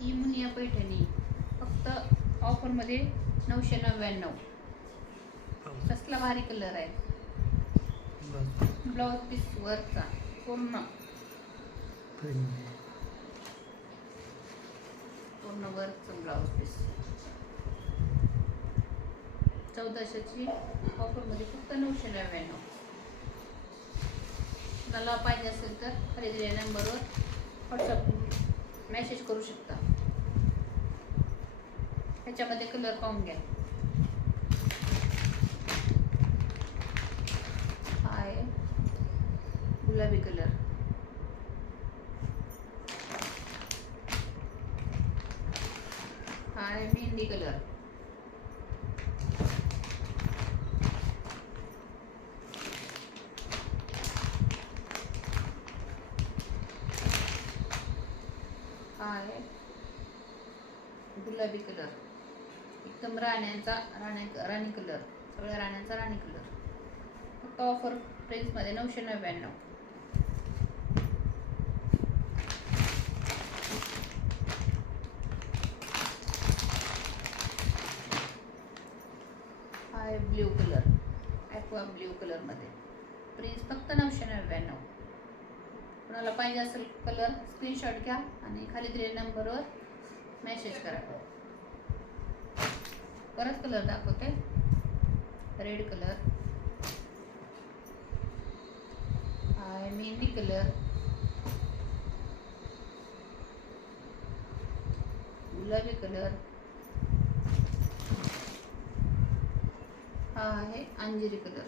ही मुनिया पैठणी फक्त ऑफरमध्ये 999. कसला भारी कलर आहे. ब्लाउज पीस वरचा पूर्ण वरचं ब्लाउज पीस 1400ची ऑफरमध्ये फक्त 999. मला पाहिजे असेल तर खरेदी नंबरवर व्हॉट्सअप मेसेज करू शकता. ह्याच्यामध्ये कलर पाहून घ्या. हा आहे गुलाबी कलर, हा आहे मेहंदी कलर, हा आहे गुलाबी कलर, एकदम राणी कलर, सगळ्या राण्यांचा राणी कलर. फक्त ऑफर प्राइसमध्ये 999. हा आहे ब्ल्यू कलर, ॲक्वा ब्ल्यू कलरमध्ये, प्राइस फक्त 999. कोणाला पाहिजे असेल कलर स्क्रीनशॉट घ्या आणि खाली दिलेल्या नंबरवर मेसेज करा. परत कलर दाखवते. रेड कलर, आहे मेहंदी कलर, गुलाबी कलर, हा आहे अंजिरी कलर.